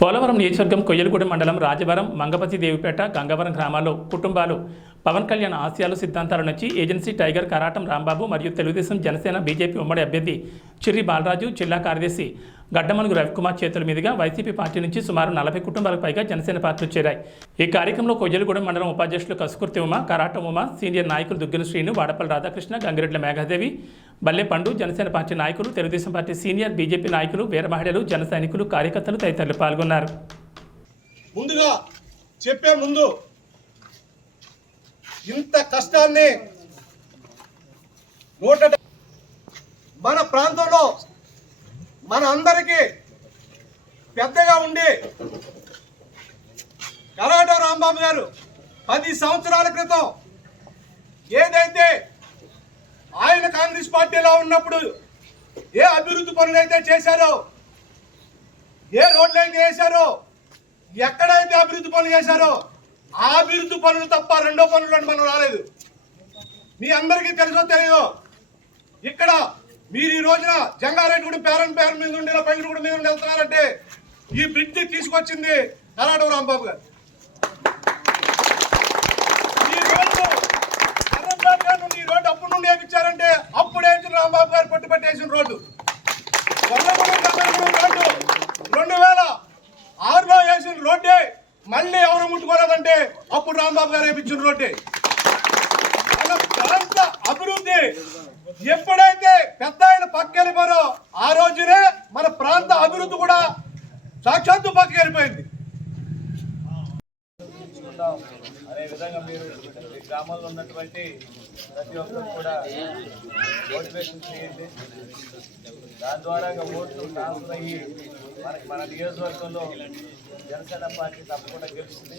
పోలవరం నియోజకవర్గం కొయ్యలగూడెం మండలం రాజవరం మంగపతి దేవిపేట గంగవరం గ్రామాల్లో కుటుంబాలు పవన్ కళ్యాణ్ ఆశయాలు సిద్ధాంతాల నుంచి ఏజెన్సీ టైగర్ కరాటం రాంబాబు మరియు తెలుగుదేశం జనసేన బీజేపీ ఉమ్మడి అభ్యర్థి చిర్రి బాలరాజు జిల్లా కార్యదర్శి గడ్డమనుగు రవికుమార్ చేతుల మీదుగా వైసీపీ పార్టీ నుంచి సుమారు నలభై కుటుంబాలకు పైగా జనసేన పార్టీలు చేరాయి. ఈ కార్యక్రమంలో కొయ్యలగూడెం మండలం ఉపాధ్యక్షులు కసుకుర్తి ఉమ కరాటం ఉమ సీనియర్ నాయకులు దుగ్గిన శ్రీను వాడపల్లి రాధాకృష్ణ గంగిరెడ్ల మేఘాదేవి బల్లెపండు జనసేన పార్టీ నాయకులు తెలుగుదేశం పార్టీ సీనియర్ బీజేపీ నాయకులు వీర మహిళలు జన సైనికులు కార్యకర్తలు తదితరులు పాల్గొన్నారు. ముందుగా చెప్పే ముందు ఇంత కష్టాన్ని నూట మన ప్రాంతంలో మన అందరికీ పెద్దగా ఉండి కరాట రాంబాబు గారు పది సంవత్సరాల క్రితం ఏదైతే ఆయన కాంగ్రెస్ పార్టీలో ఉన్నప్పుడు ఏ అభివృద్ధి పనులు అయితే చేశారో ఏ రోడ్లైతే అయితే వేశారో ఎక్కడైతే అభివృద్ధి పనులు చేశారో ఆ అభివృద్ధి పనులు తప్ప రెండో పనులు అని మనం రాలేదు. మీ అందరికీ తెలుసో తెలియదో ఇక్కడ మీరు ఈ రోజున జంగారెడ్డి పేరెంట్ పేరు మీద ఉండి పంగిడి మీద ఉండి వెళ్తున్నారంటే ఈ బ్రిడ్జ్ తీసుకొచ్చింది కరాటం రాంబాబు గారు ఈ రోడ్డు అనంతబాబు గారు నుండి ఈ రోడ్డు అప్పుడు నుండి వేయించారంటే అప్పుడు వేయించిన రాంబాబు గారు పట్టు పట్టేసిన రోడ్డు గొల్లగూడెం గంగవరం రోడ్డు రెండు వేల ఆరులో వేసిన రోడ్డే మళ్ళీ ఎవరు ముట్టుకోలేదంటే అప్పుడు రాంబాబు గారు వేయించిన రోడ్డే. మన ప్రాంత అభివృద్ధి ఎప్పుడైతే పెద్ద ఆయన పక్కెళ్ళిపోరో ఆ రోజునే మన ప్రాంత అభివృద్ధి కూడా సాక్షాత్తు పక్కకెళ్ళిపోయింది. విధంగా మీరు ఈ గ్రామంలో ఉన్నటువంటి ప్రతి ఒక్కరు కూడా మోటివేషన్ చేయండి. దాని ద్వారా ఓట్లు ట్రాన్స్ఫర్ అయ్యి మనకి మన నియోజకవర్గంలో జనసేన పార్టీ తప్పకుండా గెలుస్తుంది.